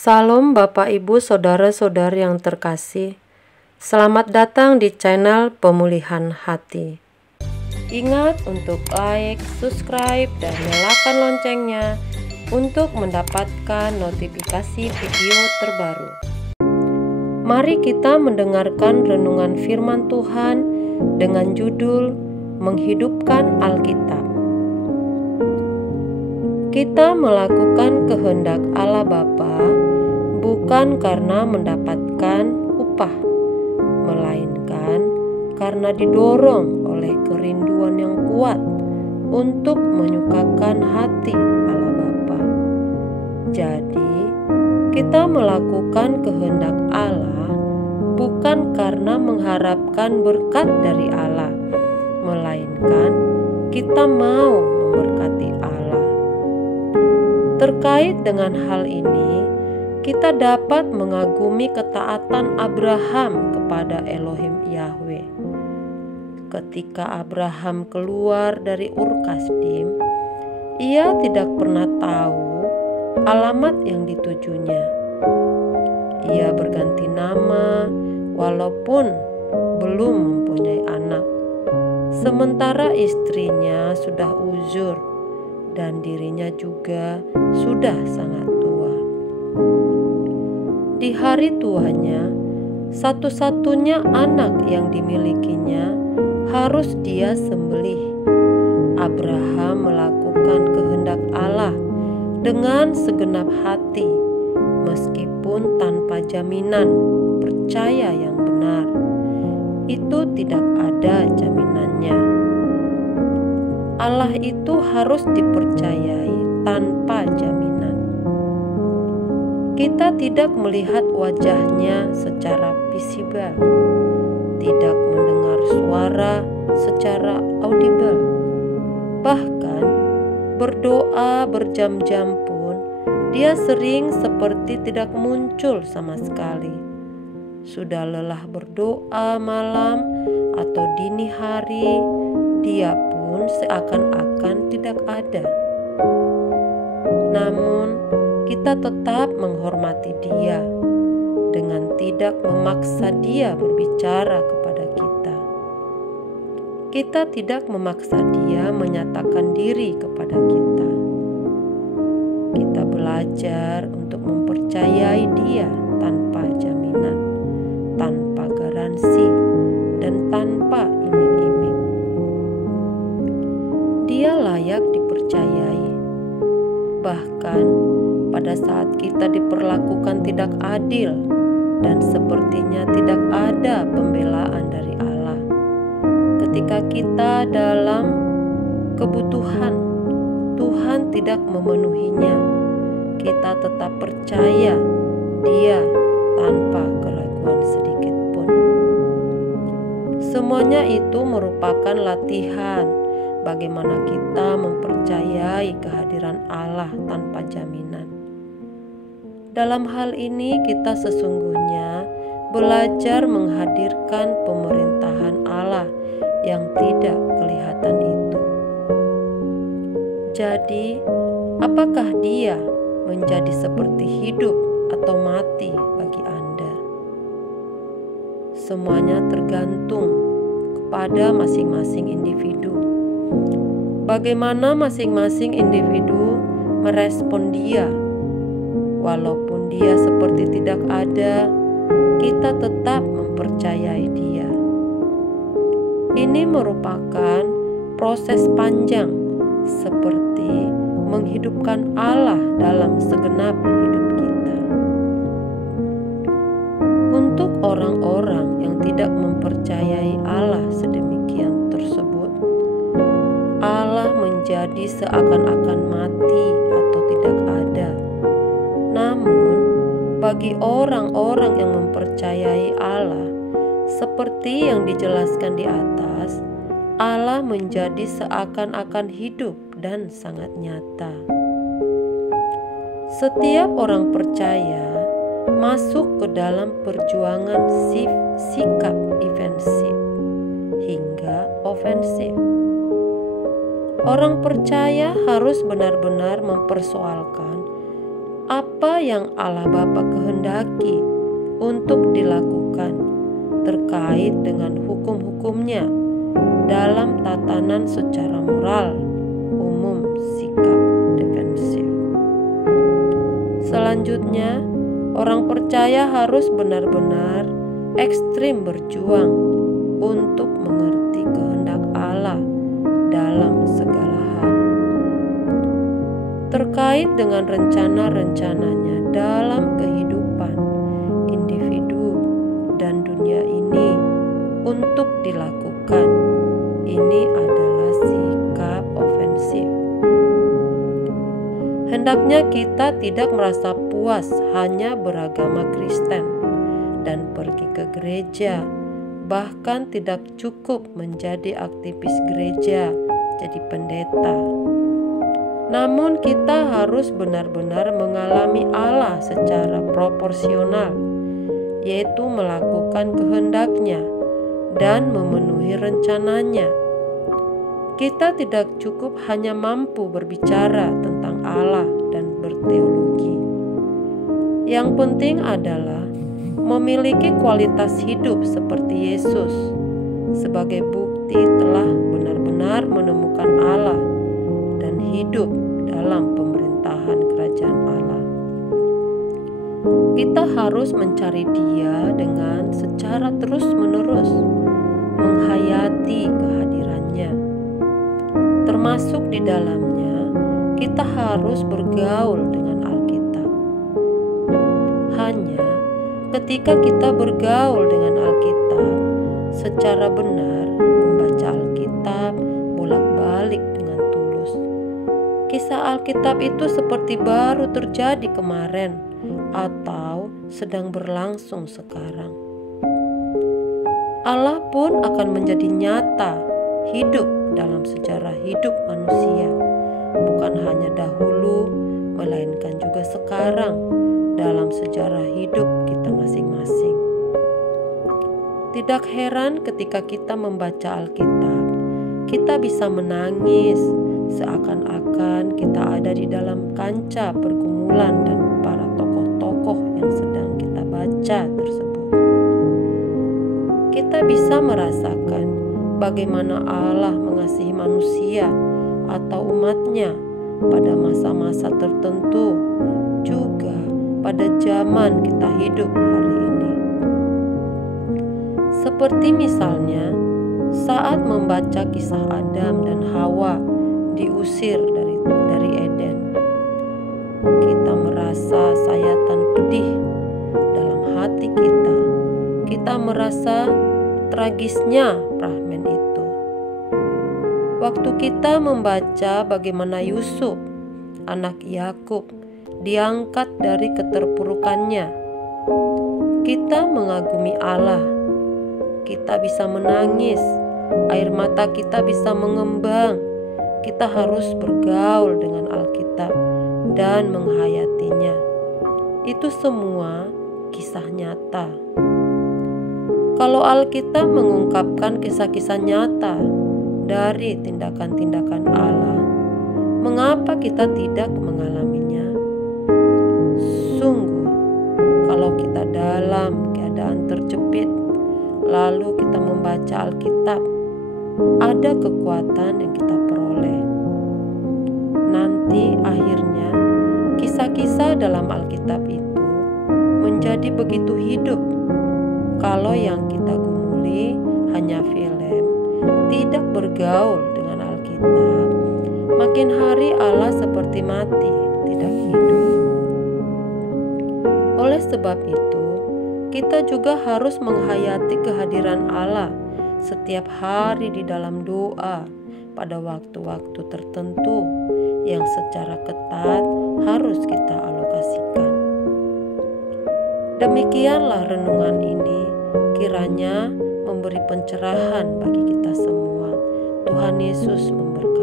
Salam Bapak Ibu Saudara-saudari yang terkasih. Selamat datang di channel Pemulihan Hati. Ingat untuk like, subscribe, dan nyalakan loncengnya untuk mendapatkan notifikasi video terbaru. Mari kita mendengarkan renungan firman Tuhan dengan judul Menghidupkan Alkitab. Kita melakukan kehendak Allah Bapa bukan karena mendapatkan upah, melainkan karena didorong oleh kerinduan yang kuat untuk menyukakan hati Allah Bapa. Jadi, kita melakukan kehendak Allah bukan karena mengharapkan berkat dari Allah, melainkan kita mau memberkati Allah. Terkait dengan hal ini, kita dapat mengagumi ketaatan Abraham kepada Elohim Yahweh. Ketika Abraham keluar dari Ur Kasdim, ia tidak pernah tahu alamat yang ditujunya. Ia berganti nama walaupun belum mempunyai anak, sementara istrinya sudah uzur dan dirinya juga sudah sangat tua. Di hari tuanya, satu-satunya anak yang dimilikinya harus dia sembelih. Abraham melakukan kehendak Allah dengan segenap hati, meskipun tanpa jaminan percaya yang benar. Itu tidak ada jaminannya. Allah itu harus dipercayai tanpa jaminan. Kita tidak melihat wajahnya secara visible, tidak mendengar suara secara audible. Bahkan berdoa berjam-jam pun dia sering seperti tidak muncul sama sekali. Sudah lelah berdoa malam atau dini hari, dia pun seakan-akan tidak ada. Namun, kita tetap menghormati dia dengan tidak memaksa dia berbicara kepada kita. Kita tidak memaksa dia menyatakan diri kepada kita. Kita belajar untuk mempercayai dia tanpa jaminan, tanpa garansi, dan tanpa iming-iming. Dia layak dipercayai. Bahkan pada saat kita diperlakukan tidak adil dan sepertinya tidak ada pembelaan dari Allah. Ketika kita dalam kebutuhan, Tuhan tidak memenuhinya. Kita tetap percaya Dia tanpa keraguan sedikit pun. Semuanya itu merupakan latihan bagaimana kita mempercayai kehadiran Allah tanpa jaminan. Dalam hal ini kita sesungguhnya belajar menghadirkan pemerintahan Allah yang tidak kelihatan itu. Jadi, apakah Dia menjadi seperti hidup atau mati bagi Anda? Semuanya tergantung kepada masing-masing individu. Bagaimana masing-masing individu merespon Dia. Walaupun Dia seperti tidak ada, kita tetap mempercayai Dia. Ini merupakan proses panjang, seperti menghidupkan Allah dalam segenap hidup kita. Untuk orang-orang yang tidak mempercayai Allah sedemikian tersebut, Allah menjadi seakan-akan mati atau tidak ada. Namun, bagi orang-orang yang mempercayai Allah, seperti yang dijelaskan di atas, Allah menjadi seakan-akan hidup dan sangat nyata. Setiap orang percaya masuk ke dalam perjuangan sikap defensif hingga ofensif. Orang percaya harus benar-benar mempersoalkan apa yang Allah Bapa kehendaki untuk dilakukan terkait dengan hukum-hukumnya dalam tatanan secara moral, umum, sikap defensif. Selanjutnya, orang percaya harus benar-benar ekstrim berjuang untuk mengerti kehendak Allah dalam segala hal. Terkait dengan rencana-rencananya dalam kehidupan individu dan dunia ini untuk dilakukan, ini adalah sikap ofensif. Hendaknya kita tidak merasa puas hanya beragama Kristen dan pergi ke gereja, bahkan tidak cukup menjadi aktivis gereja, jadi pendeta. Namun kita harus benar-benar mengalami Allah secara proporsional, yaitu melakukan kehendak-Nya dan memenuhi rencananya. Kita tidak cukup hanya mampu berbicara tentang Allah dan berteologi. Yang penting adalah memiliki kualitas hidup seperti Yesus sebagai bukti telah benar-benar menemukan Allah dan hidup dalam pemerintahan kerajaan Allah. Kita harus mencari Dia dengan secara terus-menerus, menghayati kehadirannya. Termasuk di dalamnya, kita harus bergaul dengan Alkitab. Hanya ketika kita bergaul dengan Alkitab secara benar, membaca Alkitab bolak-balik dengan tulus, kisah Alkitab itu seperti baru terjadi kemarin atau sedang berlangsung sekarang. Allah pun akan menjadi nyata, hidup dalam sejarah hidup manusia, bukan hanya dahulu, melainkan juga sekarang dalam sejarah hidup kita masing-masing. Tidak heran ketika kita membaca Alkitab, kita bisa menangis seakan-akan kita ada di dalam kancah pergumulan dan para tokoh-tokoh yang sedang kita baca tersebut. Kita bisa merasakan bagaimana Allah mengasihi manusia atau umat-Nya pada masa-masa tertentu, juga pada zaman kita hidup hari ini. Seperti misalnya saat membaca kisah Adam dan Hawa diusir dari Eden, kita merasa sayatan pedih dalam hati kita. Kita merasa tragisnya fragmen itu. Waktu kita membaca bagaimana Yusuf, anak Yakub, diangkat dari keterpurukannya, kita mengagumi Allah. Kita bisa menangis, air mata kita bisa mengembang. Kita harus bergaul dengan Alkitab dan menghayatinya. Itu semua kisah nyata. Kalau Alkitab mengungkapkan kisah-kisah nyata dari tindakan-tindakan Allah, mengapa kita tidak mengalaminya? Sungguh, kalau kita dalam keadaan terjepit, lalu kita membaca Alkitab, ada kekuatan yang kita peroleh. Nanti akhirnya kisah-kisah dalam Alkitab itu menjadi begitu hidup. Kalau yang kita gumuli hanya film, tidak bergaul dengan Alkitab, makin hari Allah seperti mati, tidak hidup. Oleh sebab itu, kita juga harus menghayati kehadiran Allah setiap hari di dalam doa pada waktu-waktu tertentu yang secara ketat harus kita alokasikan. Demikianlah renungan ini, kiranya memberi pencerahan bagi kita semua. Tuhan Yesus memberkati.